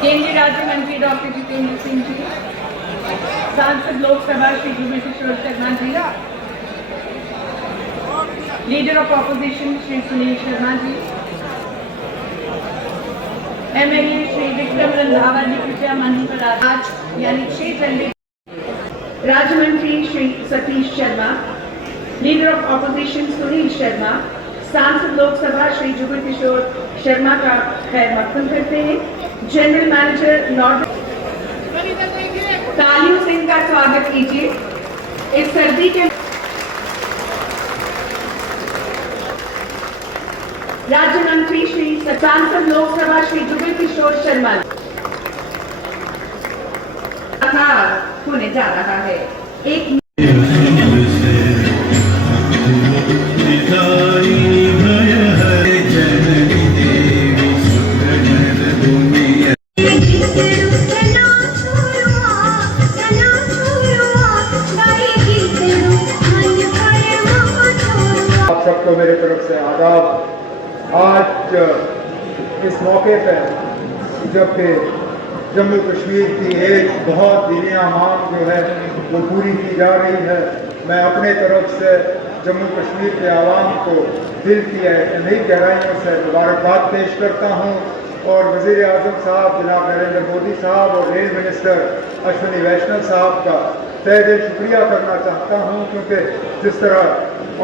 केंद्रीय राज्य मंत्री डॉक्टर जितेंद्र सिंह जी, सांसद Lok Sabha Shri Jugal Kishore Sharma ji, leader of opposition Shri Sunil Sharma ji, MLA Shri Vikram Randhawa ji कृपया मंच पर आज यानी 6 जनवरी, राज्य मंत्री Shri Satish Sharma, leader of opposition Sunil Sharma, सांसद लोकसभा श्री जुगल किशोर शर्मा का खैर मकदम करते हैं। जनरल मैनेजर नॉर्थ, तालियों से इनका स्वागत कीजिए। इस सर्दी के राज्य मंत्री श्री सांसद लोकसभा श्री जुगल किशोर शर्मा होने जा रहा है। एक सबको मेरे तरफ से आदाब। आज इस मौके पर जबकि जम्मू कश्मीर की एक बहुत दिनिया मांग जो है वो पूरी की जा रही है, मैं अपने तरफ से जम्मू कश्मीर के आवाम को दिल की नई गहराइयों से मुबारकबाद पेश करता हूँ और वज़ीर आज़म साहब जनाब नरेंद्र मोदी साहब और रेल मिनिस्टर अश्विनी वैष्णव साहब का तहे दिल शुक्रिया करना चाहता हूँ, क्योंकि जिस तरह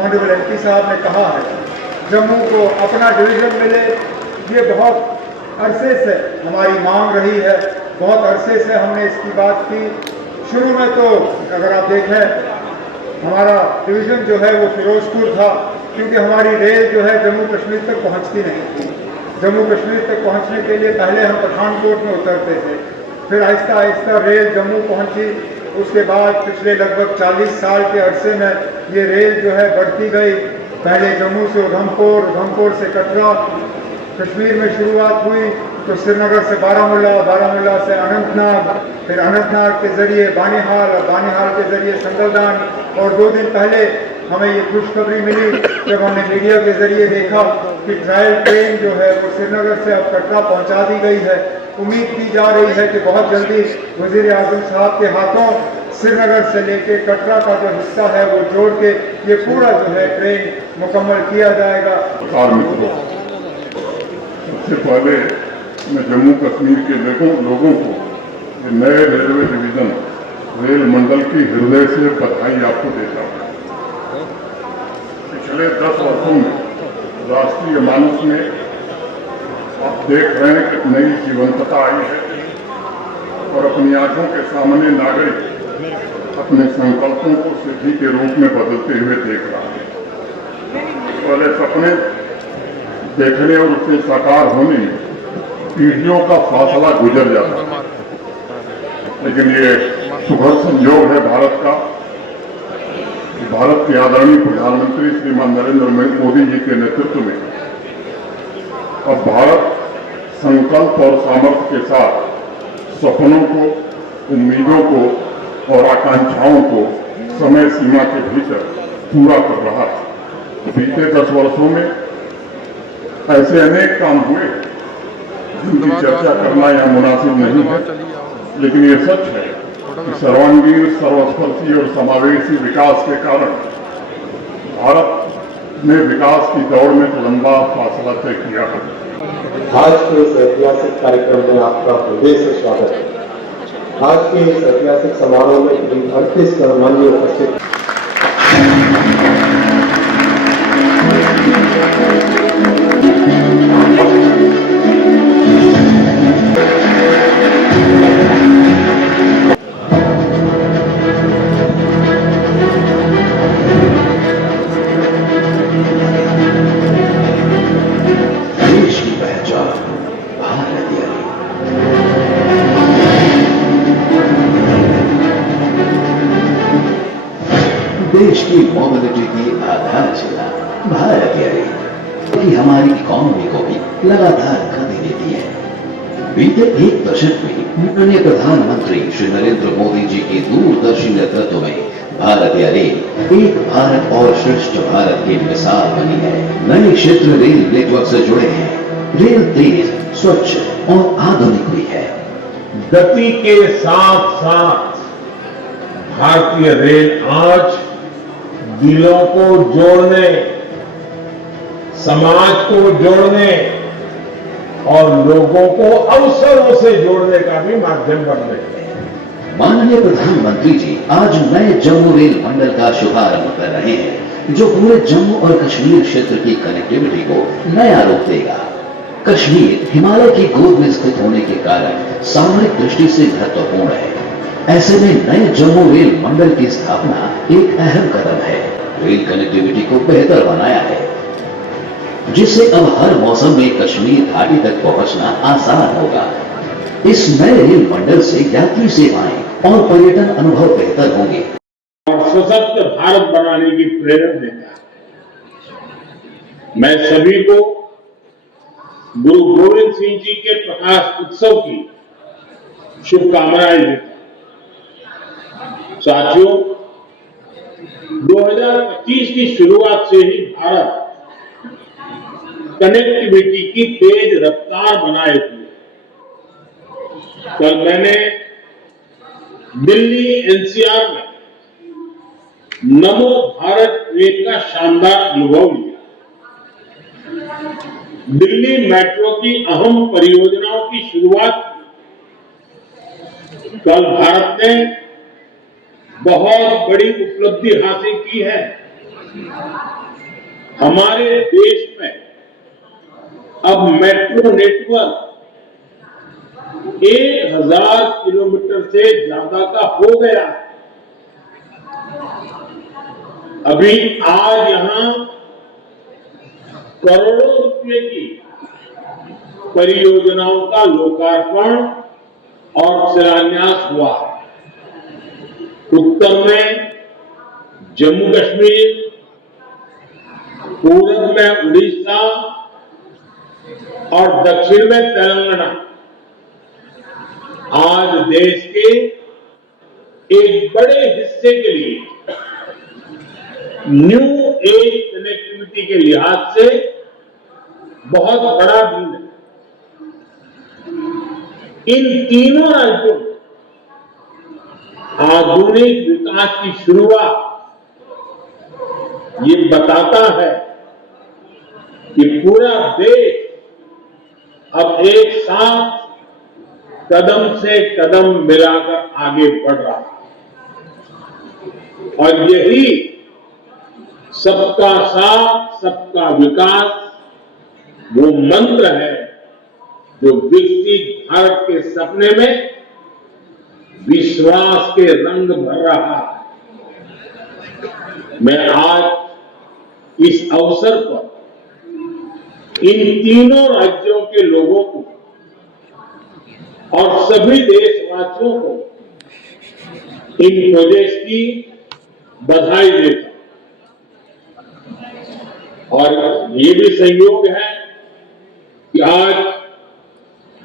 ऑनरेबल एमपी साहब ने कहा है जम्मू को अपना डिवीज़न मिले, ये बहुत अरसे से हमारी मांग रही है। बहुत अरसे से हमने इसकी बात की। शुरू में तो अगर आप देखें हमारा डिवीज़न जो है वो फिरोजपुर था, क्योंकि हमारी रेल जो है जम्मू कश्मीर तक पहुंचती नहीं थी। जम्मू कश्मीर तक पहुंचने के लिए पहले हम पठानकोट में उतरते थे, फिर आहिस्ता आहिस्ता रेल जम्मू पहुंची। उसके बाद पिछले लगभग 40 साल के अरसे में ये रेल जो है बढ़ती गई। पहले जम्मू से उधमपुर, उधमपुर से कटरा, कश्मीर में शुरुआत हुई तो श्रीनगर से बारामूला, बारामूला से अनंतनाग, फिर अनंतनाग के ज़रिए बानिहाल और बानिहाल के ज़रिए संगलदान। और 2 दिन पहले हमें ये खुशखबरी मिली जब हमने मीडिया के ज़रिए देखा कि ट्रायल ट्रेन जो है वो श्रीनगर से अब कटरा पहुंचा दी गई है। उम्मीद की जा रही है कि बहुत जल्दी वज़ीर आज़म साहब के हाथों श्रीनगर से लेके कटरा का जो हिस्सा है वो जोड़ के ये पूरा जो है ट्रेन मुकम्मल किया जाएगा। सबसे पहले मैं जम्मू कश्मीर के लोगों को नए रेलवे डिवीज़न रेल मंडल की हृदय से बधाई आपको देता हूँ। पिछले 10 वर्षों में राष्ट्रीय मानस में आप देख रहे हैं कि नई जीवंतता आई है और अपनी आंखों के सामने नागरिक अपने संकल्पों को सिद्धि के रूप में बदलते हुए देख रहा है। पहले सपने देखने और उससे साकार होने में पीढ़ियों का फासला गुजर जाता, लेकिन ये सुखद संयोग है भारत का कि भारत के आदरणीय प्रधानमंत्री श्रीमान नरेंद्र मोदी जी के नेतृत्व में अब भारत संकल्प और सामर्थ्य के साथ सपनों को, उम्मीदों को और आकांक्षाओं को समय सीमा के भीतर पूरा कर रहा है। बीते 10 वर्षों में ऐसे अनेक काम हुए जिनकी चर्चा करना यहाँ मुनासिब नहीं है, लेकिन ये सच है कि सर्वांगीण, सर्वस्पर्शी और समावेशी विकास के कारण भारत ने विकास की दौड़ में लंबा फासला तय किया है। आज के इस ऐतिहासिक कार्यक्रम में आपका हृदय से स्वागत है। आज के इस ऐतिहासिक समारोह में करीब 38 गणमान्य उपस्थित देश की मोबिलिटी की आधारशिला भारत की हमारी इकोनॉमी को भी लगातार गति देती है। बीते एक दशक में माननीय प्रधानमंत्री श्री नरेंद्र मोदी जी की दूरदर्शी नेतृत्व में भारतीय रेल एक भारत और श्रेष्ठ भारत की मिसाल बनी है। नए क्षेत्र रेल नेटवर्क से जुड़े हैं। रेल तेज, स्वच्छ और आधुनिक भी है। गति के साथ साथ भारतीय रेल आज दिलों को जोड़ने, समाज को जोड़ने और लोगों को अवसरों से जोड़ने का भी माध्यम बन रही है। माननीय प्रधानमंत्री जी आज नए जम्मू रेल मंडल का शुभारंभ कर रहे हैं, जो पूरे जम्मू और कश्मीर क्षेत्र की कनेक्टिविटी को नया रूप देगा। कश्मीर हिमालय की गोद में स्थित होने के कारण सामरिक दृष्टि से महत्वपूर्ण है। ऐसे में नए जम्मू रेल मंडल की स्थापना एक अहम कदम है। रेल कनेक्टिविटी को बेहतर बनाया है, जिससे अब हर मौसम में कश्मीर घाटी तक पहुंचना आसान होगा। इस नए रेल मंडल से यात्री सेवाएं और पर्यटन अनुभव बेहतर होंगे और सशक्त भारत बनाने की प्रेरणा देता है। मैं सभी को गुरु गोविंद सिंह जी के प्रकाश उत्सव की शुभकामनाएं देता हूं। साथियों, 2025 की शुरुआत से ही भारत कनेक्टिविटी की तेज रफ्तार बनाए हुए। कल मैंने दिल्ली एनसीआर में नमो भारत ट्रेन का शानदार अनुभव लिया। दिल्ली मेट्रो की अहम परियोजनाओं की शुरुआत की। कल भारत ने बहुत बड़ी उपलब्धि हासिल की है। हमारे देश में अब मेट्रो नेटवर्क 1000 किलोमीटर से ज्यादा का हो गया। अभी आज यहां करोड़ों रुपए की परियोजनाओं का लोकार्पण और शिलान्यास हुआ। उत्तर में जम्मू कश्मीर, पूर्व में उड़ीसा और दक्षिण में तेलंगाना आज देश के एक बड़े हिस्से के लिए न्यू एज कनेक्टिविटी के लिहाज से बहुत बड़ा दिन है। इन तीनों राज्यों में आधुनिक विकास की शुरुआत ये बताता है कि पूरा देश अब एक साथ कदम से कदम मिलाकर आगे बढ़ रहा है। और यही सबका साथ सबका विकास वो मंत्र है जो विकसित भारत के सपने में विश्वास के रंग भर रहा है। मैं आज इस अवसर पर इन तीनों राज्यों के लोगों को और सभी देशवासियों को इन प्रोजेक्ट की बधाई देता हूं। और ये भी संयोग है कि आज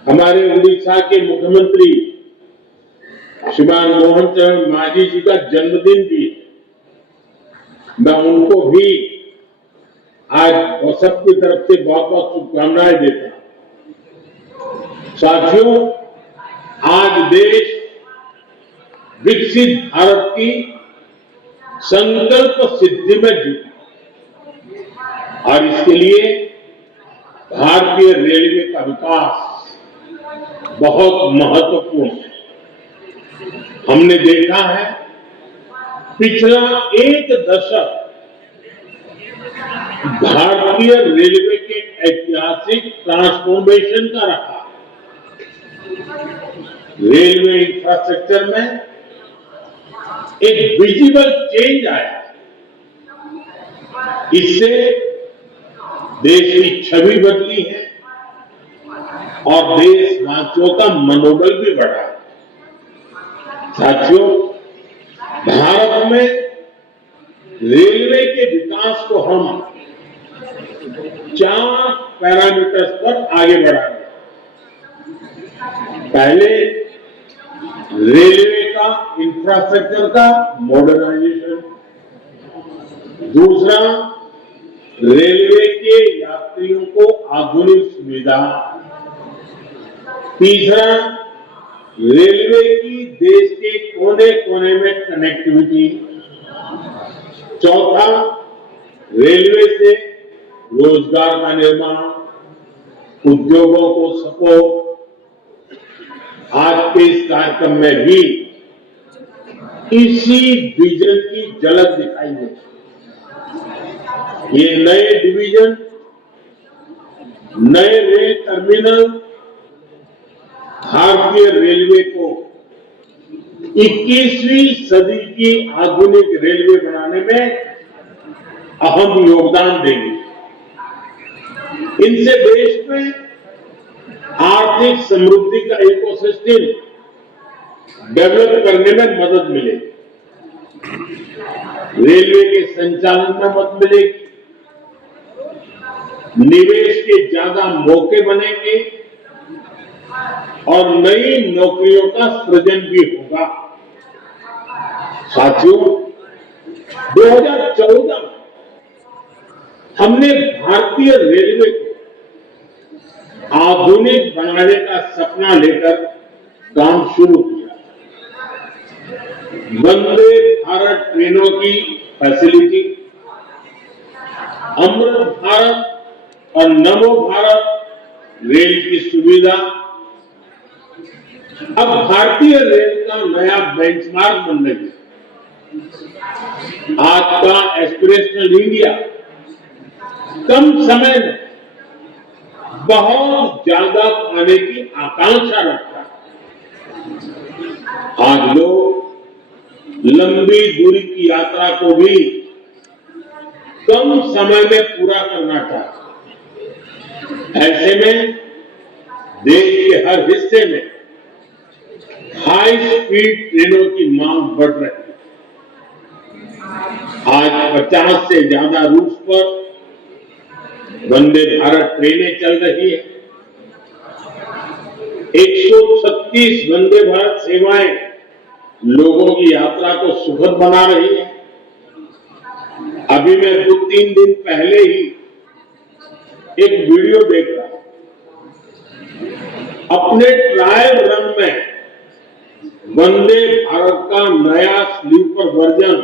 हमारे उड़ीसा के मुख्यमंत्री श्रीमान मोहन चरण मांझी जी का जन्मदिन भी है। मैं उनको भी आज सबकी तरफ से बहुत बहुत शुभकामनाएं देता हूं। साथियों, आज देश विकसित भारत की संकल्प सिद्धि में जुटा और इसके लिए भारतीय रेलवे का विकास बहुत महत्वपूर्ण है। हमने देखा है पिछला एक दशक भारतीय रेलवे के ऐतिहासिक ट्रांसफॉर्मेशन का रहा। रेलवे इंफ्रास्ट्रक्चर में एक विजिबल चेंज आया। इससे देश की छवि बदली है और देशवासियों का मनोबल भी बढ़ा। साथियों, भारत में रेलवे के विकास को हम 4 पैरामीटर्स पर आगे बढ़ा रहे हैं। पहले रेलवे का इंफ्रास्ट्रक्चर का मॉडर्नाइजेशन, दूसरा रेलवे के यात्रियों को आधुनिक सुविधा, तीसरा रेलवे की देश के कोने कोने में कनेक्टिविटी, चौथा रेलवे से रोजगार का निर्माण, उद्योगों को सपोर्ट। आज के इस कार्यक्रम में भी इसी विजन की झलक दिखाई देती। ये नए डिवीजन, नए रेल टर्मिनल भारतीय रेलवे को 21वीं सदी की आधुनिक रेलवे बनाने में अहम योगदान देंगे। इनसे देश में आर्थिक समृद्धि का इकोसिस्टम डेवलप करने में मदद मिलेगी, रेलवे के संचालन में मदद मिलेगी, निवेश के ज्यादा मौके बनेंगे और नई नौकरियों का सृजन भी होगा। साथियों, 2014 में हमने भारतीय रेलवे को आधुनिक बनाने का सपना लेकर काम शुरू किया। वंदे भारत ट्रेनों की फैसिलिटी, अमृत भारत और नमो भारत रेल की सुविधा अब भारतीय रेल का नया बेंचमार्क बन रही है। आज का एस्पिरेशनल इंडिया कम समय में बहुत ज्यादा पाने की आकांक्षा रखता है। आज लोग लंबी दूरी की यात्रा को भी कम समय में पूरा करना चाहते हैं। ऐसे में देश के हर हिस्से में हाई स्पीड ट्रेनों की मांग बढ़ रही है। आज 50 से ज्यादा रूट पर वंदे भारत ट्रेनें चल रही है। 136 वंदे भारत सेवाएं लोगों की यात्रा को सुखद बना रही है। अभी मैं 2-3 दिन पहले ही एक वीडियो देख रहा हूं। अपने ट्रायल रन में वंदे भारत का नया स्लीपर वर्जन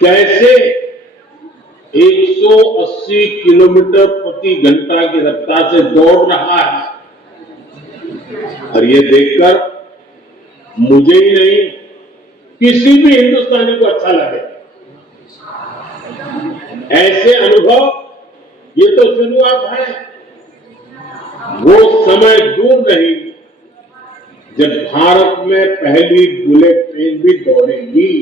कैसे 180 किलोमीटर प्रति घंटा की रफ्तार से दौड़ रहा है, और ये देखकर मुझे ही नहीं किसी भी हिंदुस्तानी को अच्छा लगे। ऐसे अनुभव ये तो शुरुआत है, वो समय दूर नहीं जब भारत में पहली बुलेट ट्रेन भी दौड़ेगी।